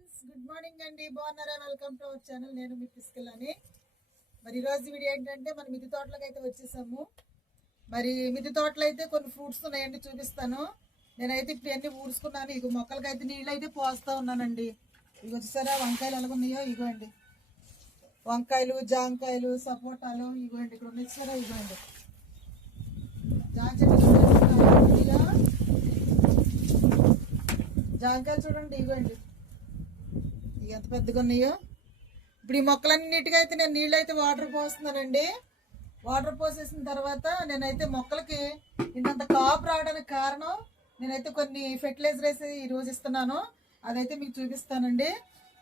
Friends, good morning అండి. బాగున్నారా? Welcome to our channel. నేను మీ పిస్కలని. మరి ఈరోజు వీడియో ఏంటంటే మన మిద్దె తోటలోకి అయితే వచ్చేసాము. మరి మిద్దె తోటలో అయితే కొన్ని ఫ్రూట్స్ ఉన్నాయండి, చూపిస్తాను. నేనైతే ఇప్పుడు అన్ని ఊడ్చుకున్నాను. ఇగో మొక్కలకైతే నీళ్ళు అయితే పోస్తూ ఉన్నానండి. ఇగో వచ్చేసారా వంకాయలు ఎలాగున్నాయో, ఇగో అండి వంకాయలు, జాంకాయలు, సపోటాలు, ఇగో అండి ఇక్కడ వచ్చారా, ఇగో అండి జాంకాయలు చూడండి, ఇగో అండి ఎంత పెద్దగా ఉన్నాయో. ఇప్పుడు ఈ మొక్కలన్నిటికీ అయితే నేను నీళ్ళు అయితే వాటర్ పోస్తున్నానండి. వాటర్ పోసేసిన తర్వాత నేనైతే మొక్కలకి ఇంత కాపు రావడానికి కారణం నేనైతే కొన్ని ఫెర్టిలైజర్ వేసి ఈరోజు ఇస్తున్నాను. అదైతే మీకు చూపిస్తానండి.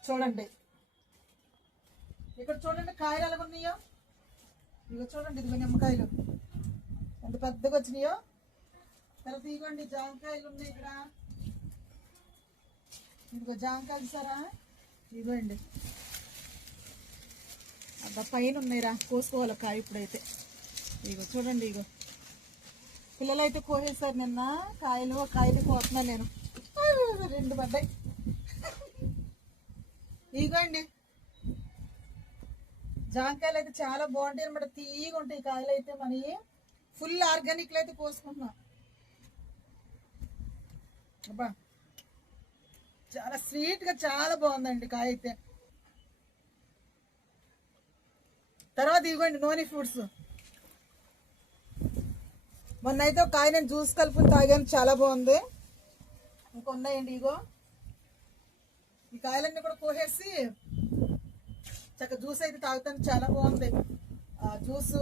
చూడండి ఇక్కడ చూడండి కాయలు ఎలాగ ఉన్నాయో. ఇదిగో చూడండి, ఇదిగో నిమ్మకాయలు ఎంత పెద్దగా వచ్చినాయో. తర్వాత ఇదిగోండి జాంకాయలు ఉన్నాయి ఇక్కడ. ఇదిగో జాంకాయలు సారా, ఇదిగోండి అబ్బా పైన ఉన్నాయిరా, కోసుకోవాలి కాయ ఇప్పుడైతే. ఇగో చూడండి, ఇగో పిల్లలు అయితే కోసేసారు నిన్న కాయలు. కాయలు కోస్తున్నా నేను, రెండు పడ్డాయి. ఇగోండి జాంకాయలు అయితే చాలా బాగుంటాయి అనమాట, తీయగా ఉంటాయి కాయలు అయితే. మనకి ఫుల్ ఆర్గానిక్లు అయితే కోసుకుంటున్నాం. అబ్బా చాలా స్వీట్గా చాలా బాగుందండి కాయ అయితే. తర్వాత ఇవ్వండి నోని ఫ్రూట్స్. మొన్న అయితే ఒక కాయ నేను జ్యూస్ కలుపుని తాగాను, చాలా బాగుంది. ఇంకొన్నాయండి, ఇగో ఈ కాయలన్నీ కూడా కోసేసి చక్కగా జ్యూస్ అయితే తాగుతాను, చాలా బాగుంది. జ్యూస్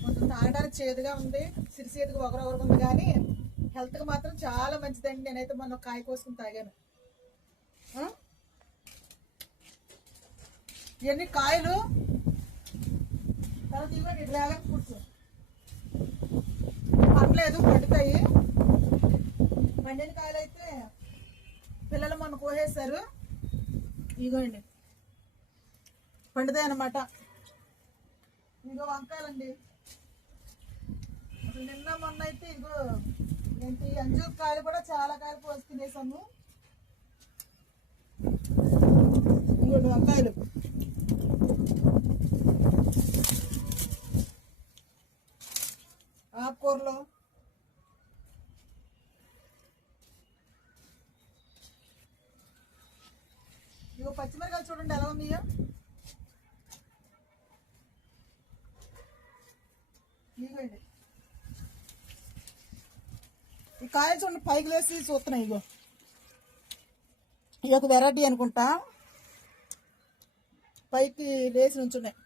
కొంచెం తాగడానికి చేదుగా ఉంది, సిరిసేదుగా ఒకరొకరు ఉంది, కానీ హెల్త్కి మాత్రం చాలా మంచిదండి. నేనైతే మొన్న కాయ కోసుకుని తాగాను. ఇవన్నీ కాయలు. తర్వాత ఇవ్వండి డ్రాగన్ ఫ్రూట్స్, పర్లేదు పడుతాయి. పండిన కాయలు అయితే పిల్లలు మొన్న కోసేసారు, ఇగోండి పండుతాయి అన్నమాట. ఇంకో వంకాయలండి, అసలు నిన్న మొన్న అయితే ఇగో ఏంటి అంజూరు కాయలు కూడా చాలా కాయలు కోసి తినేసాము. ఇంకోటి వంకాయలు, ఆకుకూరలు, ఇగో పచ్చిమిరకాయలు చూడండి ఎలా ఉన్నాయో. ఇగోండి ఈ కాయలు చూడండి పైకి లేసి చూస్తున్నాయి. ఇగో ఇవి ఒక వెరైటీ అనుకుంటా, పైకి లేచి నుంచున్నాయి.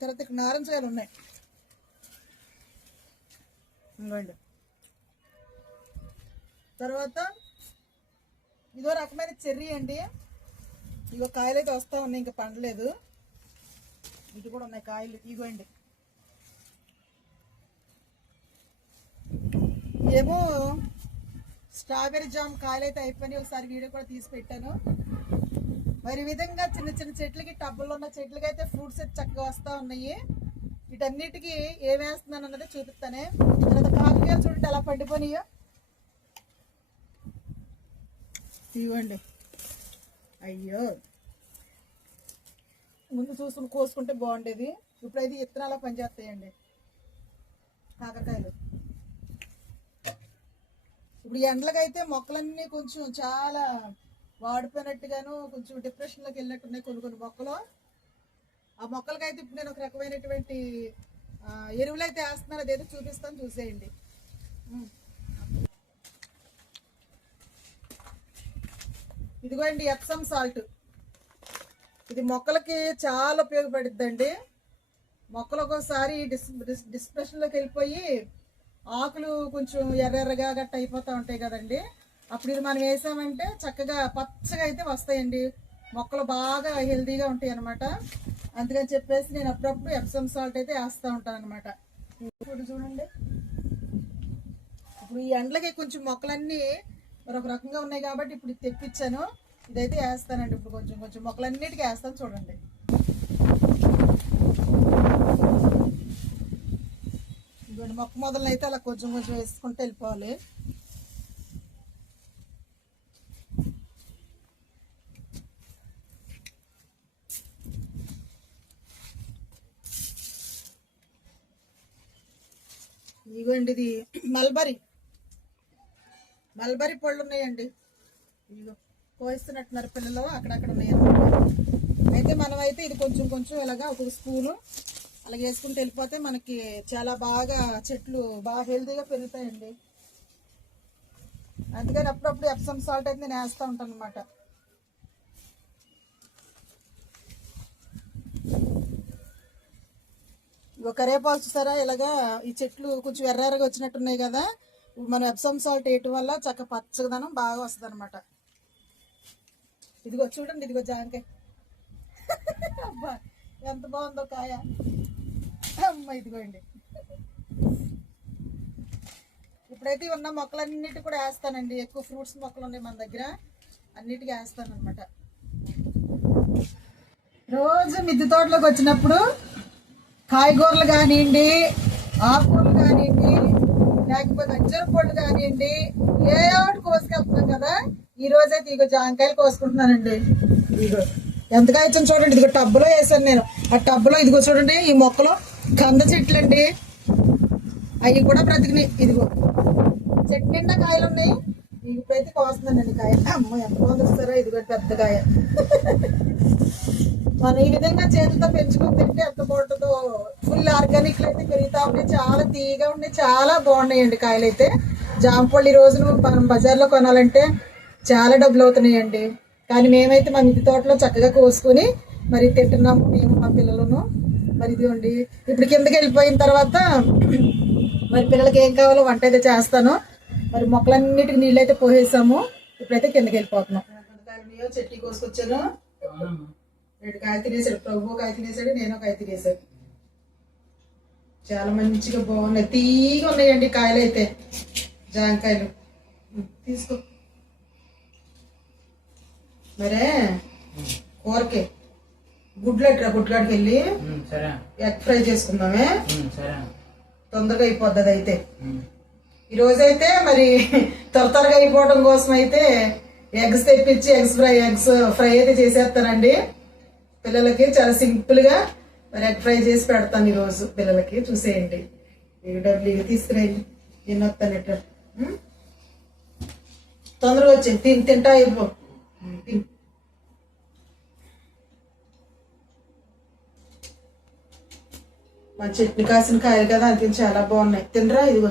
తర్వాత ఇక్కడ నారింజకాయలు ఉన్నాయి, ఇంకోండి. తర్వాత ఇదో రకమైన చెర్రీ అండి. ఇగో కాయలు అయితే వస్తూ ఉన్నాయి, ఇంకా పండలేదు. ఇటు కూడా ఉన్నాయి కాయలు, ఇగోండి. ఏమో స్ట్రాబెర్రీ జామ్ కాయలు అయితే అయిపోయినాయి, ఒకసారి వీడియో కూడా తీసి పెట్టాను. మరి ఈ విధంగా చిన్న చిన్న చెట్లకి, టబ్బుల్లో ఉన్న చెట్లకి అయితే ఫ్రూట్స్ అయితే చక్కగా వస్తూ ఉన్నాయి. వీటన్నిటికీ ఏం వేస్తున్నాను అన్నది చూపిస్తానే. తర్వాత కాకరకాయలు చూడండి ఎలా పండిపోయినాయో, ఇవ్వండి. అయ్యో ముందు చూసుకుని కోసుకుంటే బాగుండేది. ఇప్పుడైతే ఇత్తనాలా పనిచేస్తాయండి కాకరకాయలు. ఇప్పుడు ఎండలకైతే మొక్కలన్నీ కొంచెం చాలా వాడిపోయినట్టుగాను, కొంచెం డిప్రెషన్లోకి వెళ్ళినట్టున్నాయి కొన్ని కొన్ని మొక్కలు. ఆ మొక్కలకైతే ఇప్పుడు నేను ఒక రకమైనటువంటి ఎరువులు అయితే వేస్తున్నాను, అదేదో చూపిస్తాను, చూసేయండి. ఇదిగోండి ఎప్సమ్ సాల్ట్. ఇది మొక్కలకి చాలా ఉపయోగపడుద్దండి. మొక్కలు ఒక్కోసారి డిస్ప్రెషన్లోకి వెళ్ళిపోయి ఆకులు కొంచెం ఎర్రెర్రగా గట్ట అయిపోతూ ఉంటాయి కదండి. అప్పుడు ఇది మనం వేసామంటే చక్కగా పచ్చగా అయితే వస్తాయండి, మొక్కలు బాగా హెల్తీగా ఉంటాయి అనమాట. అందుకని చెప్పేసి నేను అప్పుడప్పుడు ఎప్సమ్ సాల్ట్ అయితే వేస్తూ ఉంటాను అనమాట. ఇప్పుడు చూడండి, ఇప్పుడు ఈ ఎండలకి కొంచెం మొక్కలన్నీ మరొక రకంగా ఉన్నాయి కాబట్టి ఇప్పుడు తెప్పించాను. ఇదైతే వేస్తానండి. ఇప్పుడు కొంచెం కొంచెం మొక్కలన్నిటికీ వేస్తాను, చూడండి. ఇదిగోండి మొక్క మొదలను అయితే అలా కొంచెం కొంచెం వేసుకుంటూ వెళ్ళిపోవాలి. ఇదిగోండి ఇది మల్బరీ మల్బరీ పళ్ళు ఉన్నాయండి. ఇదిగో కోయిస్తున్నట్టున్నారు పిల్లలు, అక్కడక్కడ ఉన్నాయి అన్నమాట. అయితే మనమైతే ఇది కొంచెం కొంచెం ఇలాగా ఒక స్పూను అలాగే వేసుకుంటూ వెళ్ళిపోతే మనకి చాలా బాగా చెట్లు బాగా హెల్తీగా పెరుగుతాయండి. అందుకని అప్పుడప్పుడు ఎప్సమ్ సాల్ట్ అయితే నేను వేస్తూ ఉంటాను అనమాట. ఒక కరేపాకు చూసారా ఇలాగా ఈ చెట్లు కొంచెం ఎర్రగా వచ్చినట్టున్నాయి కదా, మనం ఎప్సమ్ సాల్ట్ వేయటం వల్ల చక్క పచ్చదనం బాగా వస్తుంది అనమాట. ఇదిగో చూడండి, ఇదిగో జాంకాయ. అబ్బా ఎంత బాగుందో కాయ. అమ్మ ఇదిగోండి. ఇప్పుడైతే ఉన్న మొక్కలన్నిటి కూడా వేస్తానండి. ఎక్కువ ఫ్రూట్స్ మొక్కలు ఉన్నాయి మన దగ్గర, అన్నిటికీ వేస్తాను అనమాట. రోజు మిద్దె తోటలోకి వచ్చినప్పుడు కాయగూరలు కానివ్వండి, ఆకుకూరలు కానివ్వండి, లేకపోతే అజ్జర పళ్ళు కానివ్వండి, ఏ ఒకటి కోసుకెళ్తున్నాం కదా. ఈ రోజైతే ఇగో జాంకాయలు కోసుకుంటున్నానండి. ఇదిగో ఎంత కాయచ్చని చూడండి. ఇదిగో టబ్బులో వేసాను నేను. ఆ టబ్బులో ఇదిగో చూడండి, ఈ మొక్కలు కంద చెట్లు అండి, అవి కూడా బ్రతికినాయి. ఇదిగో చెట్టు నిండా కాయలు ఉన్నాయి. ఇప్పుడైతే కోస్తున్నానండి కాయ. అమ్మ ఎంత బాగుందిస్తారో. ఇదిగో పెద్ద కాయ. మనం ఈ విధంగా చేతులతో పెంచుకుని తింటే ఎంత బాగుంటుందో. ఫుల్ ఆర్గానిక్లు అయితే పెరుగుతా ఉన్నాయి, చాలా తీయగా ఉన్నాయి, చాలా బాగున్నాయండి కాయలు అయితే. జాంపళ్ళు ఈ రోజున మనం బజార్లో కొనాలంటే చాలా డబ్బులు అవుతున్నాయండి. కానీ మేమైతే మా మిద్దె తోటలో చక్కగా కోసుకొని మరి తింటున్నాము, మేము మా పిల్లలను. మరి ఇదిగోండి, ఇప్పుడు కిందకి వెళ్ళిపోయిన తర్వాత మరి పిల్లలకి ఏం కావాలో వంట అయితే చేస్తాను. మరి మొక్కలన్నిటికి నీళ్ళు అయితే పోసేసాము. ఇప్పుడైతే కిందకి వెళ్ళిపోతున్నాం. చెట్టు కోసుకొచ్చాను. 2 కాయలు తినేసాడు ప్రభు, కాయ తినేసాడు, నేను కాయ తినేసాడు. చాలా మంచిగా బాగున్నాయి, తీగా ఉన్నాయండి కాయలు అయితే, జాంకాయలు. తీసుకో మరే. కూరకే గుడ్లాడికి వెళ్ళి ఎగ్ ఫ్రై చేసుకుందామే, తొందరగా అయిపోద్ది. అయితే ఈ రోజైతే మరి త్వరగా అయిపోవడం కోసం అయితే ఎగ్స్ తెప్పించి ఎగ్స్ ఫ్రై అయితే చేసేస్తానండి పిల్లలకి. చాలా సింపుల్ గా మరి ఎగ్ ఫ్రై చేసి పెడతాను ఈ రోజు పిల్లలకి. చూసేయండి, డబ్బులు తీసుకురండి. నేను వస్తాను ఎట్లా తొందరగా వచ్చి తింటా అయిపో. మా చెట్టు కాసిన కాయలు కదా, అది చాలా బాగున్నాయి. తినరా, ఇదిగో